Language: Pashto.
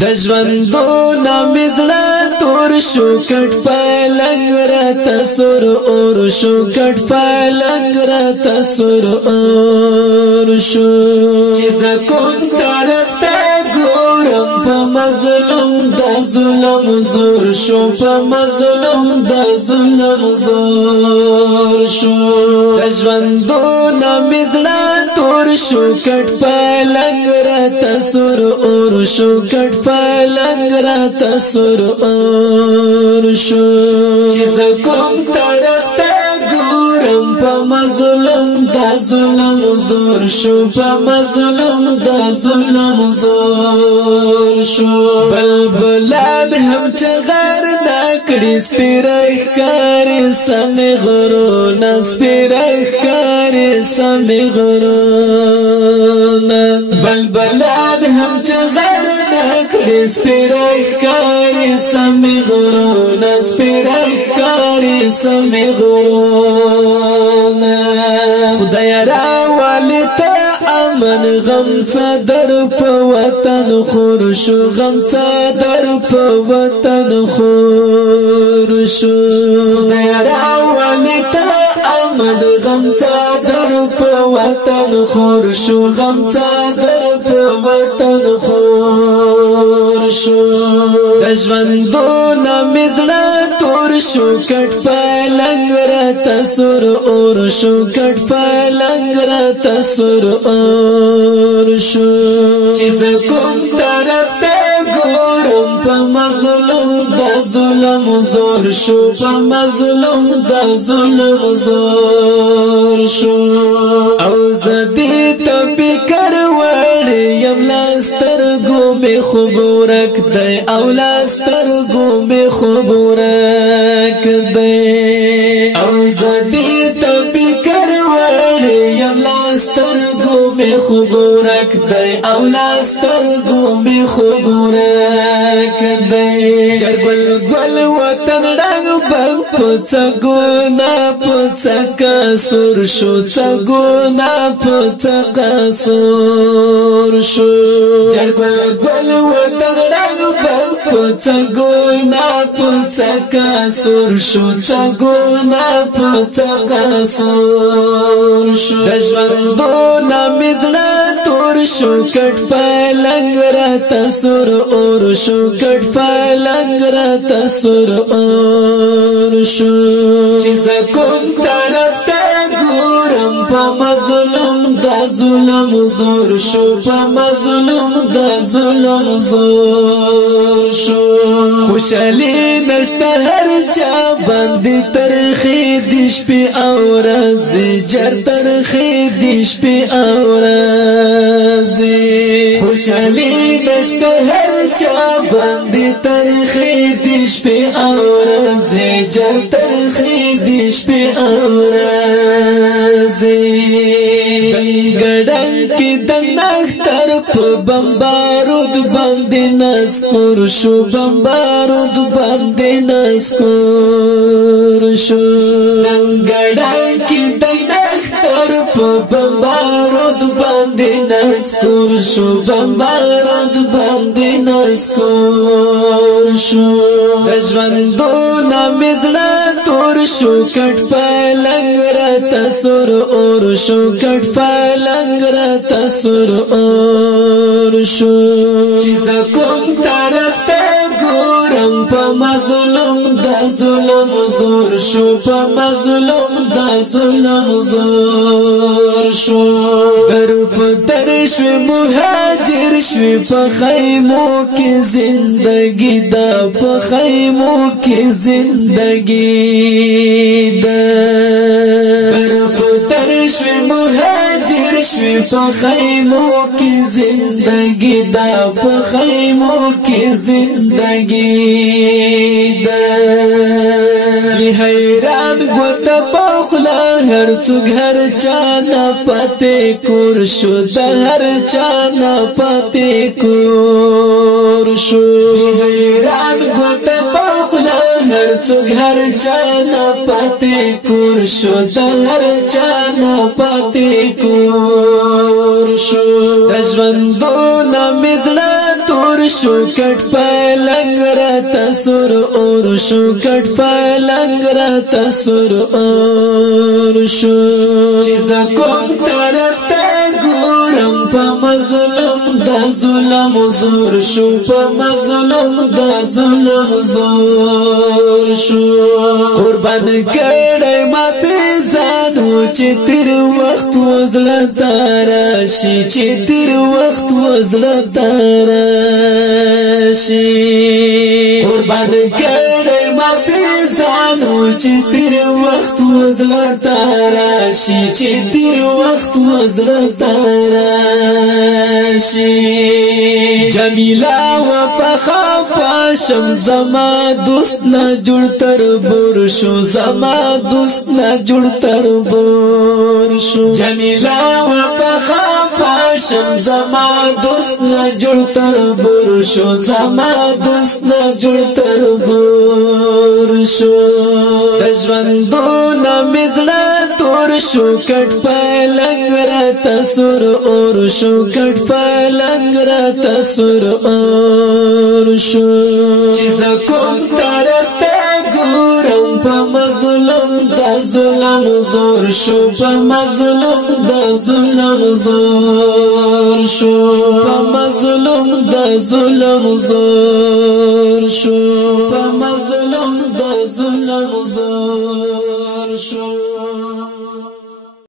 د ژوندونه مزړه تور شو کټ پلنګ را تسور اور شو کټ پلنګ را تسور اور شو چې زکون ترته ګورم په مظلوم د ظلم زور شو په مظلوم د ظلم زور شو د ژوندونه مزړه تور شو کټ پلنګ را تسور اور شو کټ پلنګ را تسور اور شو چې زکم ترته ګورم په مظلوم د ظلم زور شو په مظلوم د ظلم زور شو بلبلان هم چغار نکړي سپیرای کار سم غرون سپیرای کار سم غرون بلبلان هم چغار نکړي سپیرای کار سم غرون سپیرای کار سم غرون خدای را والتا امن غم صدر په وطن خور شو غم صدر په وطن خور شو خدای را والتا امن غم صدر په وطن خور شو غم صدر په وطن خور شو د ژوندونه مزړه تور شو کټ پلنګ را تسور اور شو کټ پلنګ را تسور اور شو چې زکم ترته ګورم په مظلوم د ظلم زور شو په مظلوم د ظلم زور شو او زدي ته فکر وړي یم لاستر ګو می خبرک دی او لاستر ګو می خبرک دی او زدي ته فکر وړي یم لاستر ګو می خبرک دی او لاستر ګو می خبرک دی چرګل ګل وطن ډنګ بغ پڅګونا پڅکا سور شو څګونا پڅکا سور شو چرګل ګل وطن ډنګ بغ پڅګونا پڅکا سور شو څګونا پڅکا سور شو د ژوندونه مزړه تور شو کټ پلنګ را تسور اور شو کټ پلنګ را تسور اور شو چې زکم ترته ګورم په مظلوم د ظلم زور شو په مظلوم د ظلم زور شو خوشالي نشته هر چا باندې ترخې د شپې او ورځې جر ترخې د شپې او ورځې خوشالي نشته هر چا باندې ترخې د شپې او ورځې جر ترخې د شپې او ورځې ګډنګ کې د نختر په بمبارود باندې نسکور شو بمبارود باندې نسکور شو ګډنګ کې د نختر په بمبارود باندې نسکور شو بمبارود باندې نسکور شو د ژوندونه مزړه تور شو کټ پلنګ را تسور اور شو کټ پلنګ را تسور اور شو چې زکم ترته ګورم په مظلوم د ظلم زور شو په مظلوم د ظلم زور شو در په در شو مهاجر شو په خیمو کې زندگی دا په خیمو کې زندگی دا در په در شو مهاجر شو په خیمو کې زندگی دا په خیمو کې زندگی دا حیران ګوت پخلا هر څوک هر چا نه پته کور شو د هر چا نه پته کور شو حیران ګوت پخلا هر څوک هر چا نه پته کور شو د هر چا نه پته کور شو د ژوندونه مزړه تور شو کټ پلنګ را تسور اور شو کټ پلنګ را تسور اور شو چې زکم ترته ګورم په مظلوم د ظلم زور شو په مظلوم د ظلم زور شو قربان کړه ما په ځانو چې تیر وخت وزړه تاراشي چې تیر وخت وزړه تاراشي قربان کړه ما په ځانو چې تیر وخت وزړه تاراشي چې تیر وخت وزړه تاراشي جمیلا وفخا پاشم زما دوست نه جوړ تر بور شو زما دوست نه جوړ تر بور شو جمیلا وفخا پاشم زما دوست نه جوړ تر بور شو زما دوست نه جوړ تر بور شو ژوندونه مزړه تور شو کټ پلنګ را تسور اور شو کټ پلنګ را تسور اور شو چې زکم ترته ګورم په مظلوم د ظلم زور شو په مظلوم د ظلم زور شو په مظلوم د ظلم زور شو په مظلوم د ظلم زور